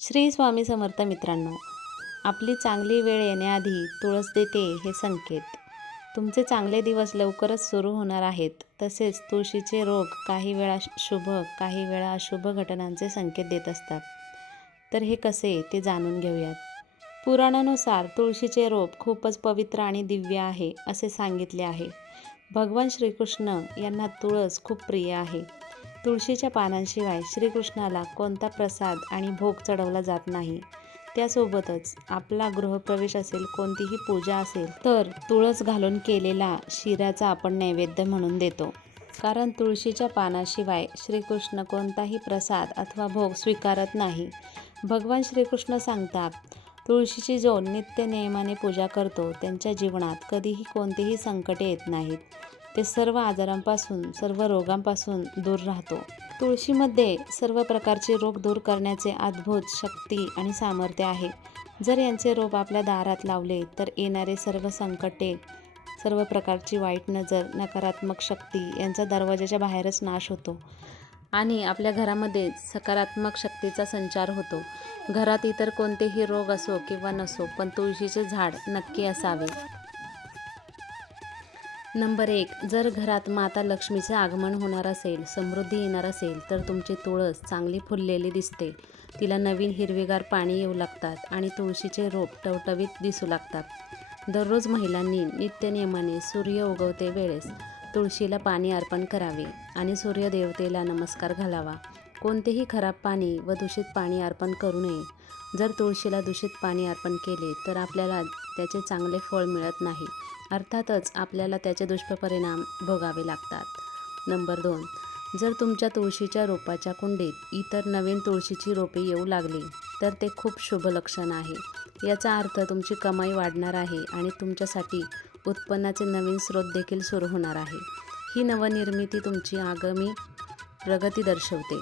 श्री स्वामी समर्थ मित्रांनो, आपली चांगली वेळ येण्याआधी तुळस देते हे संकेत. तुमचे चांगले दिवस लवकरच सुरू होणार आहेत. तसेच तुळशीचे रोग काही वेळा शुभ, काही वेळा अशुभ घटनांचे संकेत देत असतात. तर हे कसे ते जाणून घेऊयात. पुराणानुसार तुळशीचे रोप खूपच पवित्र आणि दिव्य आहे असे सांगितले आहे. भगवान श्रीकृष्ण यांना तुळस खूप प्रिय आहे. तुळशीच्या पानांशिवाय श्रीकृष्णाला कोणता प्रसाद आणि भोग चढवला जात नाही. त्यासोबतच आपला गृहप्रवेश असेल, कोणतीही पूजा असेल तर तुळस घालून केलेला शिऱ्याचा आपण नैवेद्य म्हणून देतो. कारण तुळशीच्या पानाशिवाय श्रीकृष्ण कोणताही प्रसाद अथवा भोग स्वीकारत नाही. भगवान श्रीकृष्ण सांगतात, तुळशीची जो नित्य नियमाने पूजा करतो त्यांच्या जीवनात कधीही कोणतेही संकटे येत नाहीत. ते सर्व आजारांपासून, सर्व रोगांपासून दूर राहतो. तुळशीमध्ये सर्व प्रकारचे रोग दूर करण्याचे अद्भुत शक्ती आणि सामर्थ्य आहे. जर यांचे रोप आपल्या दारात लावले तर येणारे सर्व संकटे, सर्व प्रकारची वाईट नजर, नकारात्मक शक्ती यांचा दरवाजाच्या बाहेरच नाश होतो आणि आपल्या घरामध्ये सकारात्मक शक्तीचा संचार होतो. घरात इतर कोणतेही रोग असो किंवा नसो, पण तुळशीचे झाड नक्की असावे. नंबर 1. जर घरात माता लक्ष्मीचे आगमन होणार असेल, समृद्धी येणार असेल तर तुमची तुळस चांगली फुललेली दिसते. तिला नवीन हिरवेगार पाणी येऊ लागतात आणि तुळशीचे रोप टवटवीत दिसू लागतात. दररोज महिलांनी नित्यनियमाने सूर्य उगवते वेळेस तुळशीला पाणी अर्पण करावे आणि सूर्यदेवतेला नमस्कार घालावा. कोणतेही खराब पाणी व दूषित पाणी अर्पण करू नये. जर तुळशीला दूषित पाणी अर्पण केले तर आपल्याला त्याचे चांगले फळ मिळत नाही. अर्थातच आपल्याला त्याचे दुष्परिणाम भोगावे लागतात. नंबर 2. जर तुमच्या तुळशीच्या रोपाच्या कुंडीत इतर नवीन तुळशीची रोपे येऊ लागली तर ते खूप शुभ लक्षण आहे. याचा अर्थ तुमची कमाई वाढणार आहे आणि तुमच्यासाठी उत्पन्नाचे नवीन स्रोत देखील सुरू होणार आहे. ही नवनिर्मिती तुमची आगामी प्रगती दर्शवते.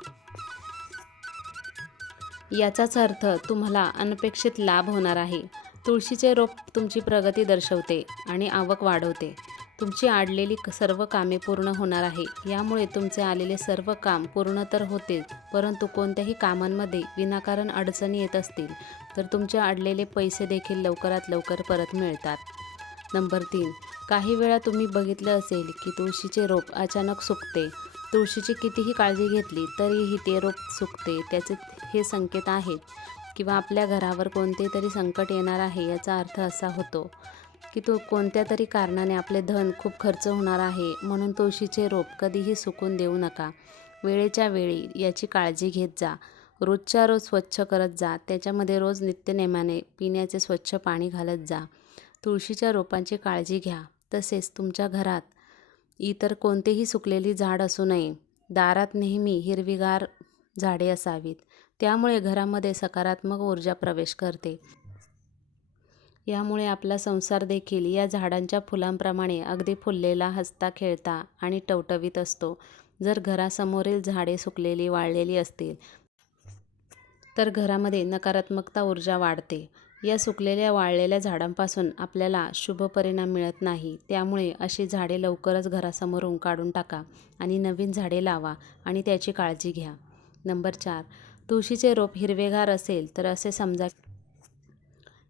याचाच अर्थ तुम्हाला अनपेक्षित लाभ होणार आहे. तुळशीचे रोप तुमची प्रगती दर्शवते आणि आवक वाढवते. तुमची अडलेली सर्व कामे पूर्ण होणार आहे. यामुळे तुमचे आलेले सर्व काम पूर्ण तर होतेच, परंतु कोणत्याही कामांमध्ये विनाकारण अडचणी येत असतील तर तुमचे अडलेले पैसे देखील लवकरात लवकर परत मिळतात. नंबर 3. काही वेळा तुम्ही बघितलं असेल की तुळशीचे रोप अचानक सुकते. तुळशीची कितीही काळजी घेतली तरीही ते रोप सुकते. त्याचे हे संकेत आहेत किंवा आपल्या घरावर कोणते तरी संकट येणार आहे. याचा अर्थ असा होतो की कोणत्या तरी कारणाने आपले धन खूप खर्च होणार आहे. म्हणून तुळशीचे रोप कधीही सुकून देऊ नका. वेळेच्या वेळी याची काळजी घेत जा. रोजच्या रोज स्वच्छ करत जा. त्याच्यामध्ये रोज नित्यनेमाने पिण्याचे स्वच्छ पाणी घालत जा. तुळशीच्या रोपांची काळजी घ्या. तसेच तुमच्या घरात इतर कोणतेही सुकलेली झाड असू नये. दारात नेहमी हिरवीगार झाडे असावीत. त्यामुळे घरामध्ये सकारात्मक ऊर्जा प्रवेश करते. यामुळे आपला संसार देखील या झाडांच्या फुलांप्रमाणे अगदी फुललेला, हसता खेळता आणि टवटवीत असतो. जर घरासमोरील झाडे सुकलेली, वाळलेली असतील तर घरामध्ये नकारात्मकता ऊर्जा वाढते. या सुकलेल्या, वाळलेल्या झाडांपासून आपल्याला शुभ परिणाम मिळत नाही. त्यामुळे अशी झाडे लवकरच घरासमोरून काढून टाका आणि नवीन झाडे लावा आणि त्याची काळजी घ्या. नंबर 4. तुळशीचे रोप हिरवेगार असेल तर असे समजा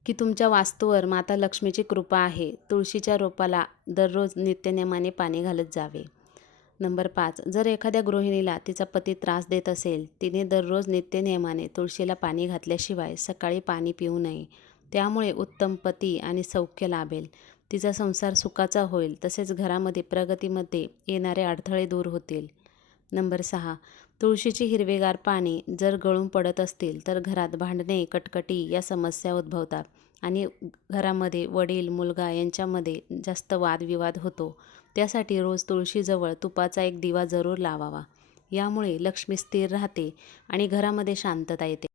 की तुमच्या वास्तूवर माता लक्ष्मीची कृपा आहे. तुळशीच्या रोपाला दररोज नित्यनेमाने पाणी घालत जावे. नंबर 5. जर एखाद्या गृहिणीला तिचा पती त्रास देत असेल, तिने दररोज नित्यनियमाने तुळशीला पाणी घातल्याशिवाय सकाळी पाणी पिऊ नये. त्यामुळे उत्तम पती आणि सौख्य लाभेल. तिचा संसार सुखाचा होईल. तसेच घरामध्ये प्रगतीमध्ये येणारे अडथळे दूर होतील. नंबर 6. तुळशीची हिरवेगार पाने जर गळून पडत असतील तर घरात भांडणे, कटकटी या समस्या उद्भवतात आणि घरामध्ये वडील मुलगा यांच्यामध्ये जास्त वादविवाद होतो. त्यासाठी रोज तुळशीजवळ तुपाचा एक दिवा जरूर लावावा. यामुळे लक्ष्मी स्थिर राहते आणि घरामध्ये शांतता येते.